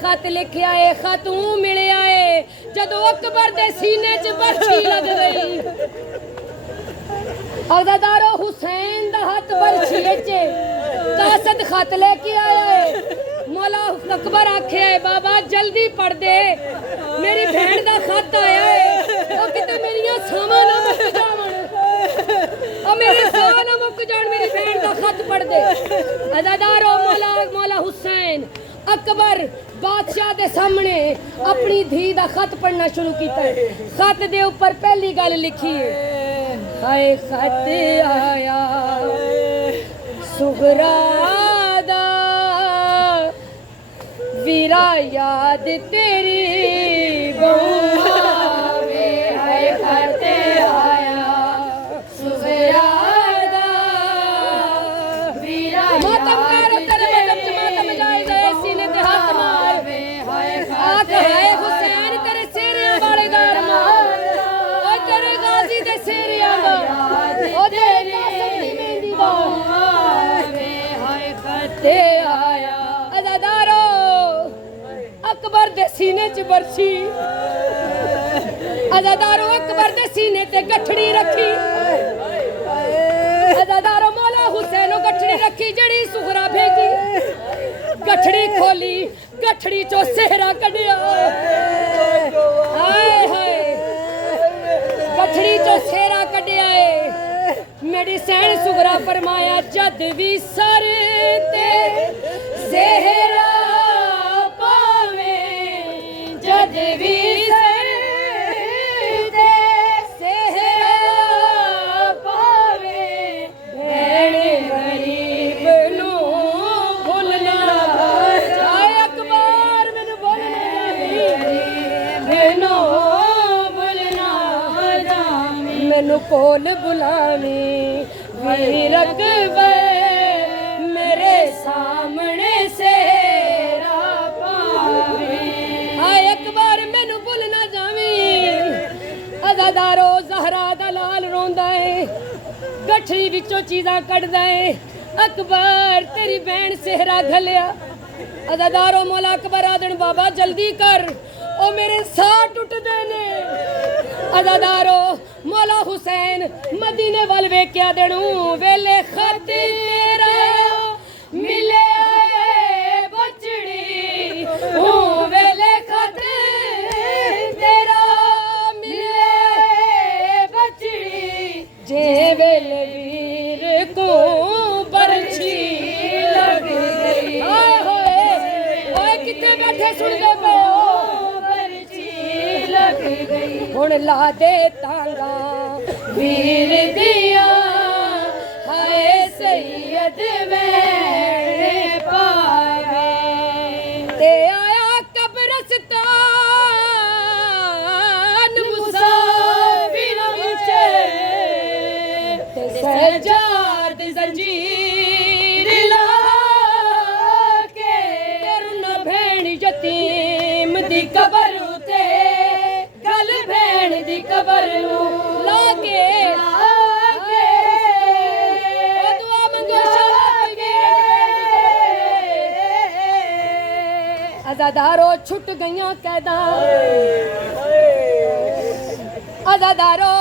खत लिखिया है, खत मिलिया है जदों अकबर दे सीने च बरछी लग गई। अज़ादारो हुसैन दा हाथ बरछी च कासद खत लेके आया है। मौला अकबर आखे है बाबा जल्दी पढ़ दे, मेरी बहन दा खत आया है, ओ किते मेरियां सावां ना मुक जावन, ओ मेरी सावां ना मुक जावन, मेरी बहन दा खत पढ़ दे। अज़ादारो मौला हुसैन अकबर बादशाह दे सामने अपनी धी दा खत पढ़ना शुरू किया। खत दे ऊपर पहली गल लिखी है, हाय खत आया सुगरा दा वीरा याद तेरी बहु आवे। हाय खत आया सुगरा दा वीरा मातम करो तेरे बजम च मातम जाए गए सीने ते हाथ मार। आख हाय हुसैन तेरे सेरिया वाले गार मार, ओ तेरे गाजी दे सेरिया दा ओ तेरी कासम दी मेहंदी दा आवे। हाय खत आया अज़ादारो अकबर दे सीने च बरछी, अज़ादारो अकबर दे सीने ते गठड़ी रखी। अज़ादारो मौला हुसैन गठड़ी रखी जड़ी सुगरा भेजी। गठड़ी खोली, गठड़ी चो सेहरा कढ़िया। हाय हाय गठड़ी चो सेहरा कढ़िया है। मेरी सैन सुगरा फरमाया जद भी सर ते सेहरा पावे, जद भी सर ते सेहरा पावे, भैण गरीब नू भुलना जाए। अकबर मैनू बोलना मैनू भुलना जावे, मैनू कोल बुलावी वीर अकबर मेरे सामने सेहरा पावे। हाय अकबर मैनू भुल ना जावी। अज़ादारो ज़हरा दा लाल रोंदा है, गठरी विचों चीज़ां कढ़दा है। अकबर तेरी बहन सेहरा घलिया। अज़ादारो मौला अकबर आदन बाबा जल्दी कर, ओ मेरे साह टुटदे ने। अज़ादारो मौला हुसैन मदीने वल वेख्या देनू वेले खत तेरा मिले बचड़ी, ओ वेले खत तेरा मिले बचड़ी, जे वेले वीर को बरछी लग गई। हाय होए ओए किथे बैठे सुन दे पे बरछी लग गई। हुण ला दे तांगा वीर दिया, हाय सैयद मेरे पावे। ते आया कब्रिस्तान मुसाफिर विचे, ते सजाद जंजीर ला के रुना भेण यतीम दी कबर उते, गल भेण दी कबर ला के दुआ मंगो अज़ादारो छुट गईयां कैदा। अज़ादारो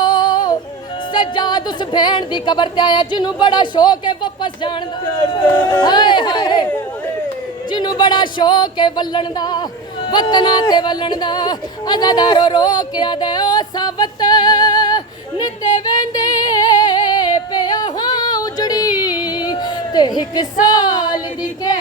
सज्जाद उस भेण दी कबर ते आया जिन्नू बड़ा शौक है वापस जान दा। हाय हाय जिन्नू बड़ा शौक है वल्लन दा, वतना ते वल्लन दा। अज़ादारो रो के आदे ओ सावत निते वेंदे पिया हां उजड़ी, ते एक साल दी के